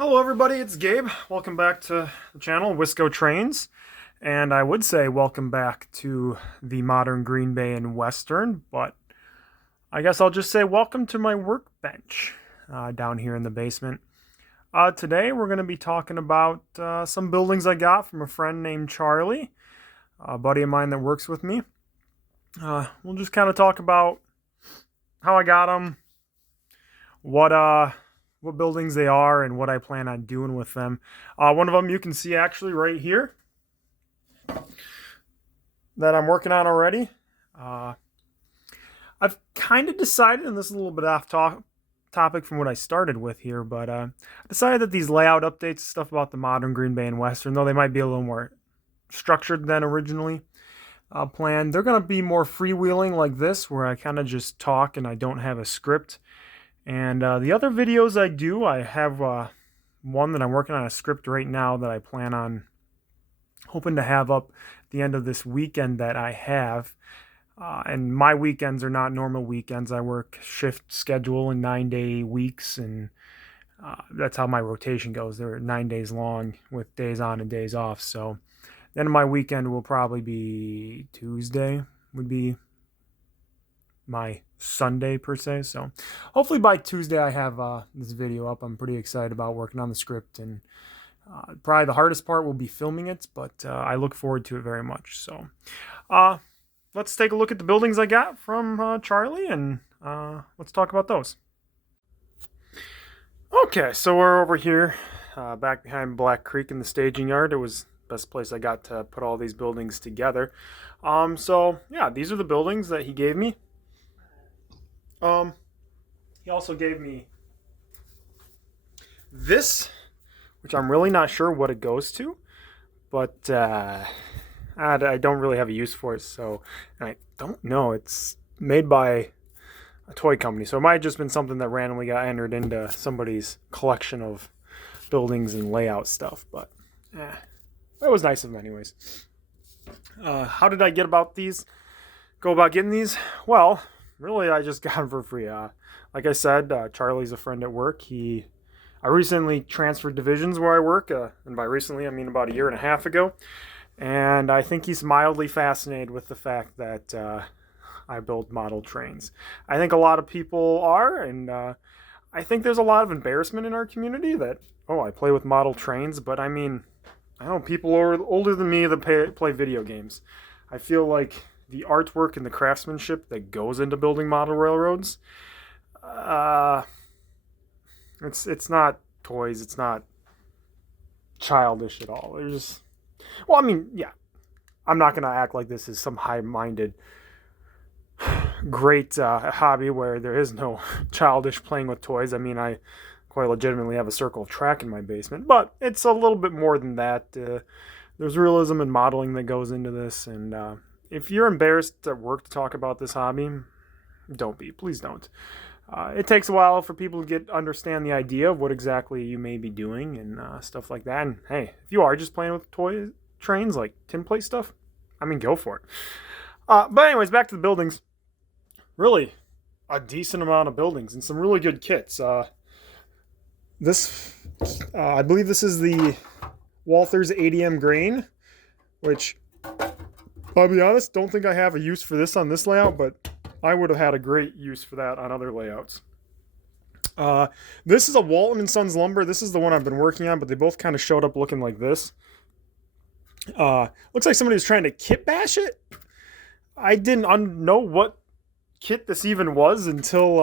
Hello everybody, it's Gabe. Welcome back to the channel, WiscoTrains. And I would say welcome back to the modern Green Bay and Western, but I guess I'll just say welcome to my workbench down here in the basement. Today we're going to be talking about some buildings I got from a friend named Charlie, a buddy of mine that works with me. We'll just kind of talk about how I got them, what buildings they are, and what I plan on doing with them. One of them you can see actually right here that I'm working on already. I've kind of decided, and this is a little bit off topic from what I started with here, but I decided that these layout updates, stuff about the modern Green Bay and Western, though they might be a little more structured than originally planned, they're going to be more freewheeling like this, where I kind of just talk and I don't have a script. And the other videos I do, I have one that I'm working on a script right now that I plan on hoping to have up at the end of this weekend that I have. And my weekends are not normal weekends. I work shift schedule in 9-day weeks, and that's how my rotation goes. They're 9 days long with days on and days off. So then my weekend will probably be Tuesday, would be my Sunday per se. So hopefully by Tuesday I have this video up. I'm pretty excited about working on the script, and probably the hardest part will be filming it, but I look forward to it very much. So let's take a look at the buildings I got from Charlie, and let's talk about those. Okay, so we're over here back behind Black Creek in the staging yard. It was the best place I got to put all these buildings together. So yeah, these are the buildings that he gave me. He also gave me this, which I'm really not sure what it goes to, but I don't really have a use for it, so I don't know. It's made by a toy company, so it might have just been something that randomly got entered into somebody's collection of buildings and layout stuff, but it was nice of them anyways. How did I go about getting these? Well, really, I just got them for free. Like I said, Charlie's a friend at work. I recently transferred divisions where I work, and by recently I mean about 1.5 years ago. And I think he's mildly fascinated with the fact that I build model trains. I think a lot of people are, and I think there's a lot of embarrassment in our community that, oh, I play with model trains, but I mean, I know people older than me that play video games. I feel like the artwork and the craftsmanship that goes into building model railroads, it's not toys, it's not childish at all. Well, I mean, yeah, I'm not going to act like this is some high-minded, great hobby where there is no childish playing with toys. I mean, I quite legitimately have a circle of track in my basement, but it's a little bit more than that. There's realism and modeling that goes into this, and if you're embarrassed at work to talk about this hobby, don't be. Please don't. It takes a while for people to understand the idea of what exactly you may be doing and stuff like that. And hey, if you are just playing with toy trains like tin plate stuff, I mean, go for it. But anyways, back to the buildings. Really, a decent amount of buildings and some really good kits. I believe this is the Walther's ADM grain, which, I'll be honest, don't think I have a use for this on this layout, but I would have had a great use for that on other layouts. This is a Walton & Sons lumber. This is the one I've been working on, but they both kind of showed up looking like this. Looks like somebody was trying to kit bash it. I didn't know what kit this even was until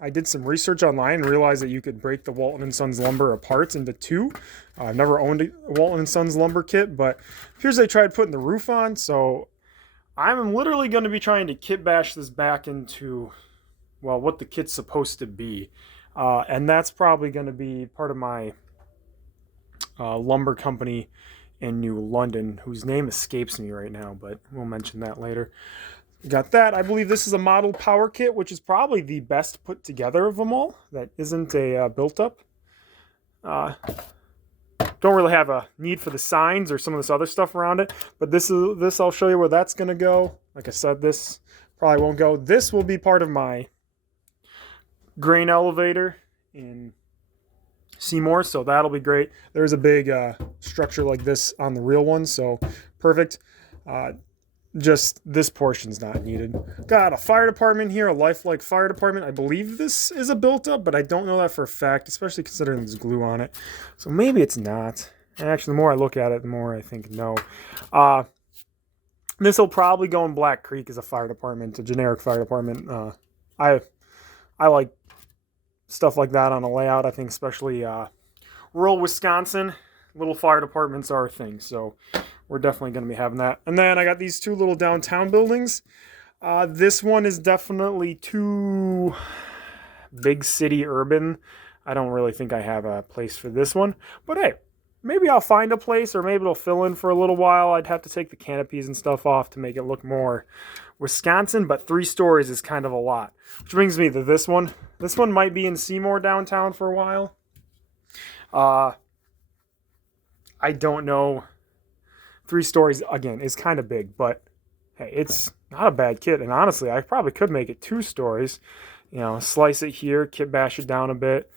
I did some research online and realized that you could break the Walton & Sons lumber apart into two. I've never owned a Walton & Sons lumber kit, but here's they tried putting the roof on, so I'm literally going to be trying to kit bash this back into, well, what the kit's supposed to be. And that's probably going to be part of my lumber company in New London, whose name escapes me right now, but we'll mention that later. Got that. I believe this is a model power kit, which is probably the best put together of them all. That isn't a built up. Don't really have a need for the signs or some of this other stuff around it, but this I'll show you where that's going to go. Like I said, this probably won't go. This will be part of my grain elevator in Seymour, so that'll be great. There's a big structure like this on the real one, so perfect. Just this portion's not needed. Got a fire department here, a lifelike fire department. I believe this is a built up, but I don't know that for a fact, especially considering there's glue on it. So maybe it's not. Actually, the more I look at it, the more I think no. This will probably go in Black Creek as a fire department, a generic fire department. I like stuff like that on a layout. I think especially rural Wisconsin, little fire departments are a thing. So we're definitely going to be having that. And then I got these two little downtown buildings. This one is definitely too big city urban. I don't really think I have a place for this one. But hey, maybe I'll find a place, or maybe it'll fill in for a little while. I'd have to take the canopies and stuff off to make it look more Wisconsin, but 3 stories is kind of a lot. Which brings me to this one. This one might be in Seymour downtown for a while. I don't know. 3 stories, again, is kind of big, but hey, it's not a bad kit. And honestly, I probably could make it 2 stories. You know, slice it here, kit bash it down a bit.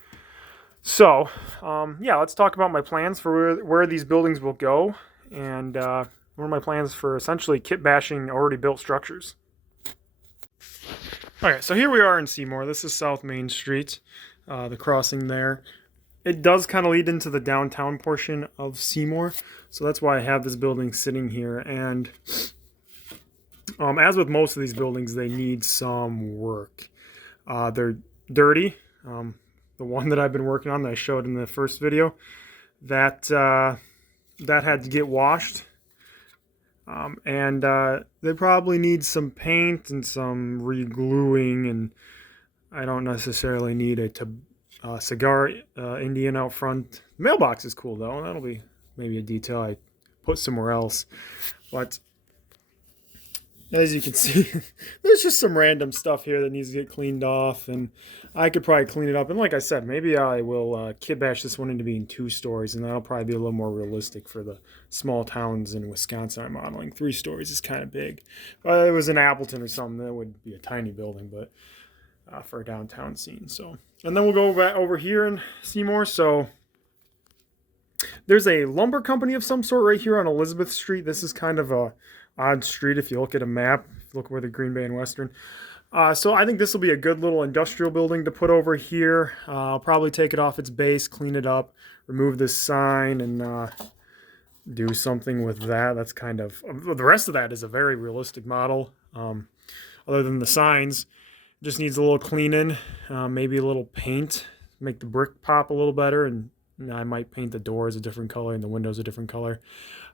So, yeah, let's talk about my plans for where these buildings will go. And what are my plans for essentially kit bashing already built structures. Okay, so here we are in Seymour. This is South Main Street, the crossing there. It does kind of lead into the downtown portion of Seymour, so that's why I have this building sitting here. And as with most of these buildings, they need some work. They're dirty. The one that I've been working on that I showed in the first video, that had to get washed. And they probably need some paint and some re-gluing, and I don't necessarily need a cigar Indian out front. The mailbox is cool though. That'll be maybe a detail I put somewhere else. But as you can see, there's just some random stuff here that needs to get cleaned off, and I could probably clean it up. And like I said, maybe I will kit bash this one into being 2 stories, and that'll probably be a little more realistic for the small towns in Wisconsin I'm modeling. 3 stories is kind of big. If it was in Appleton or something, that would be a tiny building, but for a downtown scene. So, and then we'll go back over here in Seymour. So there's a lumber company of some sort right here on Elizabeth Street. This is kind of a odd street if you look at a map, if you look where the Green Bay and Western. So I think this will be a good little industrial building to put over here. I'll probably take it off its base, clean it up, remove this sign, and do something with that. That's kind of, the rest of that is a very realistic model. Other than the signs, just needs a little cleaning, maybe a little paint, make the brick pop a little better, and I might paint the doors a different color and the windows a different color.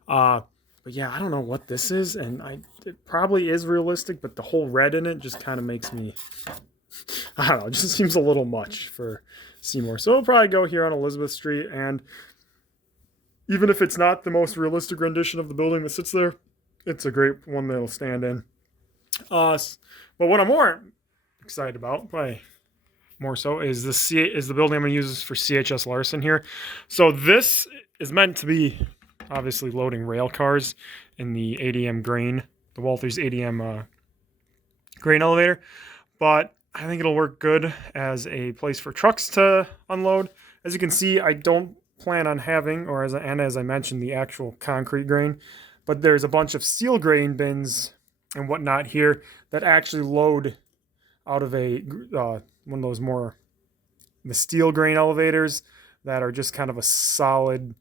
But yeah, I don't know what this is, and it probably is realistic, but the whole red in it just kind of makes me, I don't know, it just seems a little much for Seymour. So it'll probably go here on Elizabeth Street, and even if it's not the most realistic rendition of the building that sits there, it's a great one that'll stand in. But what I'm more excited about, probably more so, is the building I'm going to use for CHS Larson here. So this is meant to be obviously loading rail cars in the ADM grain, the Walters ADM grain elevator, but I think it'll work good as a place for trucks to unload. As you can see, I don't plan on having, or as I mentioned, the actual concrete grain, but there's a bunch of steel grain bins and whatnot here that actually load out of a one of those more the steel grain elevators that are just kind of a solid,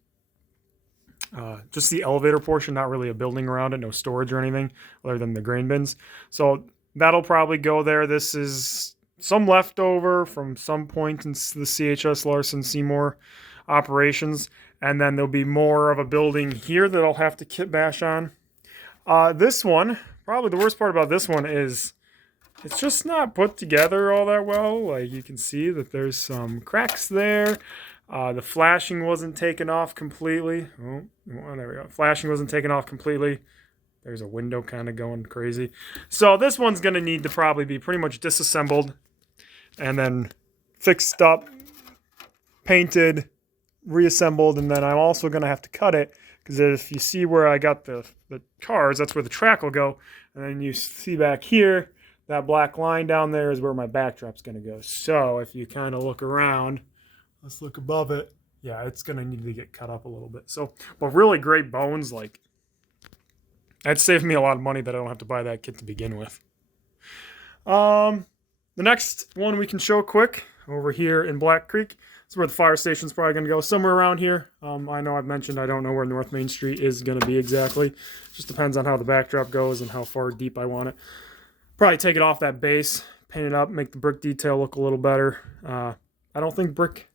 just the elevator portion, not really a building around it, no storage or anything other than the grain bins. So that'll probably go there. This is some leftover from some point in the CHS Larson Seymour operations, and then there'll be more of a building here that I'll have to kit bash on. This one, probably the worst part about this one is it's just not put together all that well. Like, you can see that there's some cracks there. The flashing wasn't taken off completely. Oh, there we go. Flashing wasn't taken off completely. There's a window kind of going crazy. So this one's going to need to probably be pretty much disassembled and then fixed up, painted, reassembled, and then I'm also going to have to cut it, because if you see where I got the cars, that's where the track will go. And then you see back here, that black line down there is where my backdrop's going to go. So if you kind of look around, let's look above it. yeah, it's gonna need to get cut up a little bit. So, but really great bones, like that saved me a lot of money that I don't have to buy that kit to begin with. The next one we can show quick over here in Black Creek. That's where the fire station's probably going to go, somewhere around here. I know I've mentioned I don't know where North Main Street is going to be exactly. Just depends on how the backdrop goes and how far deep I want it. Probably take it off that base, paint it up, make the brick detail look a little better. I don't think brick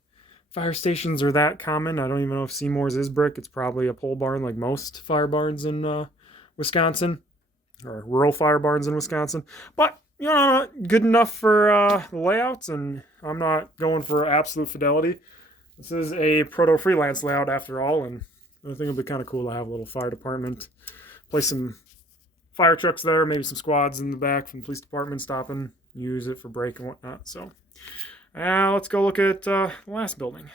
fire stations are that common. I don't even know if Seymour's is brick. It's probably a pole barn like most fire barns in Wisconsin, or rural fire barns in Wisconsin. But you know, good enough for the layouts, and I'm not going for absolute fidelity. This is a proto freelance layout after all, and I think it'll be kind of cool to have a little fire department. Place some fire trucks there, maybe some squads in the back from the police department stopping, use it for break and whatnot. So let's go look at the last building.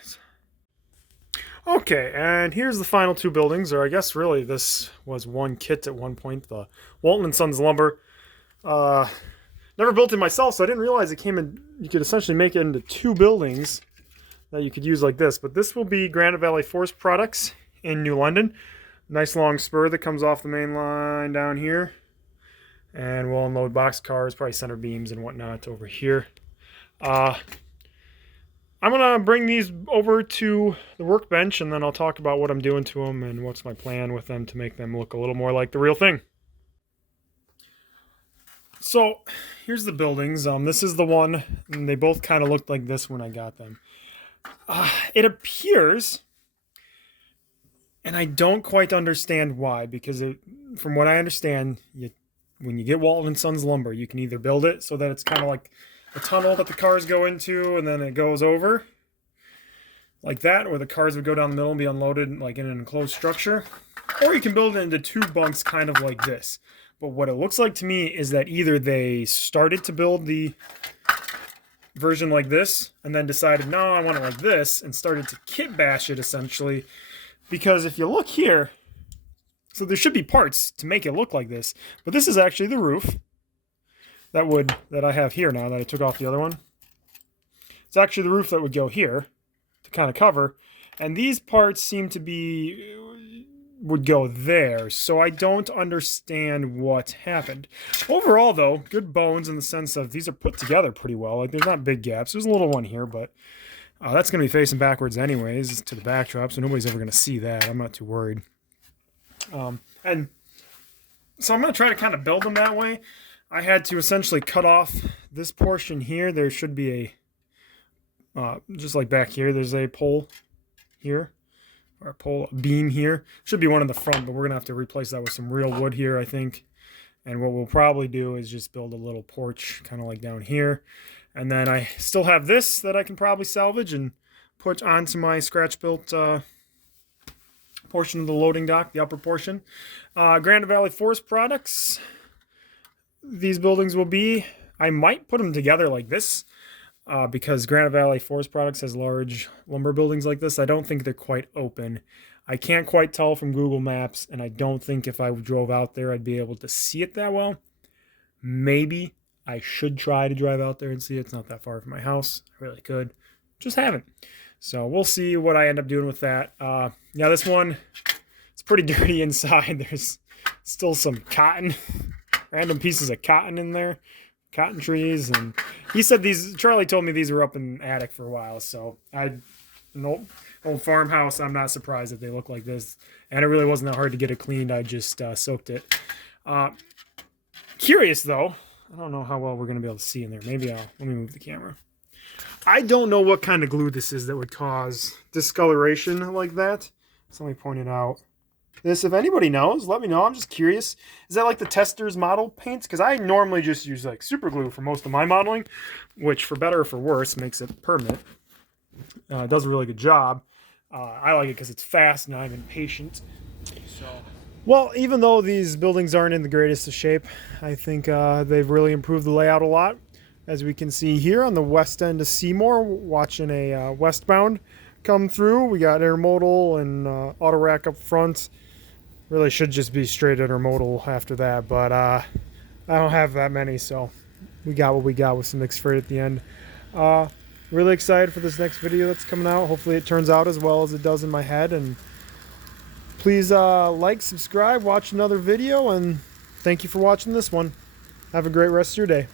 Okay, and here's the final two buildings, or I guess really this was one kit at one point, the Walton & Sons Lumber. Never built it myself, so I didn't realize it came in. You could essentially make it into two buildings that you could use like this. But this will be Granite Valley Forest Products in New London. Nice long spur that comes off the main line down here. And we'll unload box cars, probably center beams and whatnot over here. I'm going to bring these over to the workbench, and then I'll talk about what I'm doing to them and what's my plan with them to make them look a little more like the real thing. So here's the buildings. This is the one, and they both kind of looked like this when I got them. It appears, and I don't quite understand why, because from what I understand, when you get Walton & Sons Lumber, you can either build it so that it's kind of like a tunnel that the cars go into, and then it goes over like that, or the cars would go down the middle and be unloaded like in an enclosed structure, or you can build it into two bunks kind of like this. But what it looks like to me is that either they started to build the version like this and then decided, no, I want it like this, and started to kit bash it essentially. Because if you look here, so there should be parts to make it look like this, but this is actually the roof that I have here now that I took off the other one. It's actually the roof that would go here to kind of cover, and these parts seem to would go there, so I don't understand what happened. Overall, though, good bones in the sense of these are put together pretty well. Like, there's not big gaps. There's a little one here, but that's going to be facing backwards anyways to the backdrop, so nobody's ever going to see that. I'm not too worried. And so I'm going to try to kind of build them that way. I had to essentially cut off this portion here. There should be just like back here, there's a pole here. Or a beam here. Should be one in the front, but we're going to have to replace that with some real wood here, I think. And what we'll probably do is just build a little porch, kind of like down here. And then I still have this that I can probably salvage and put onto my scratch-built portion of the loading dock, the upper portion. Granite Valley Forest Products. These buildings will be, I might put them together like this. Because Granite Valley Forest Products has large lumber buildings like this. I don't think they're quite open. I can't quite tell from Google Maps, and I don't think if I drove out there I'd be able to see it that well. Maybe I should try to drive out there and see it. It's not that far from my house. I really could. Just haven't. So we'll see what I end up doing with that. Yeah, this one, it's pretty dirty inside. There's still some cotton, random pieces of cotton in there. Cotton trees, and he said Charlie told me these were up in the attic for a while, so an old farmhouse, I'm not surprised that they look like this, and it really wasn't that hard to get it cleaned. I just soaked it. Curious though, I don't know how well we're going to be able to see in there. Maybe let me move the camera. I don't know what kind of glue this is that would cause discoloration like that. Somebody pointed out this. If anybody knows, let me know. I'm just curious. Is that like the tester's model paints? Because I normally just use like super glue for most of my modeling, which for better or for worse makes it permanent. It does a really good job. I like it because it's fast and I'm impatient. So, well, even though these buildings aren't in the greatest of shape, I think they've really improved the layout a lot. As we can see here on the west end of Seymour, watching a westbound come through. We got intermodal and auto rack up front. Really should just be straight intermodal after that, but I don't have that many, so we got what we got with some mixed freight at the end. Really excited for this next video that's coming out. Hopefully it turns out as well as it does in my head. And please like, subscribe, watch another video, and thank you for watching this one. Have a great rest of your day.